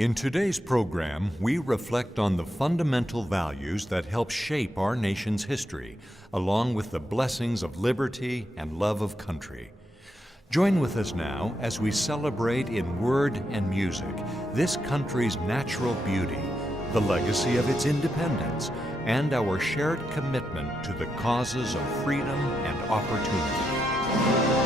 In today's program, we reflect on the fundamental values that help shape our nation's history, along with the blessings of liberty and love of country. Join with us now as we celebrate in word and music this country's natural beauty, the legacy of its independence, and our shared commitment to the causes of freedom and opportunity.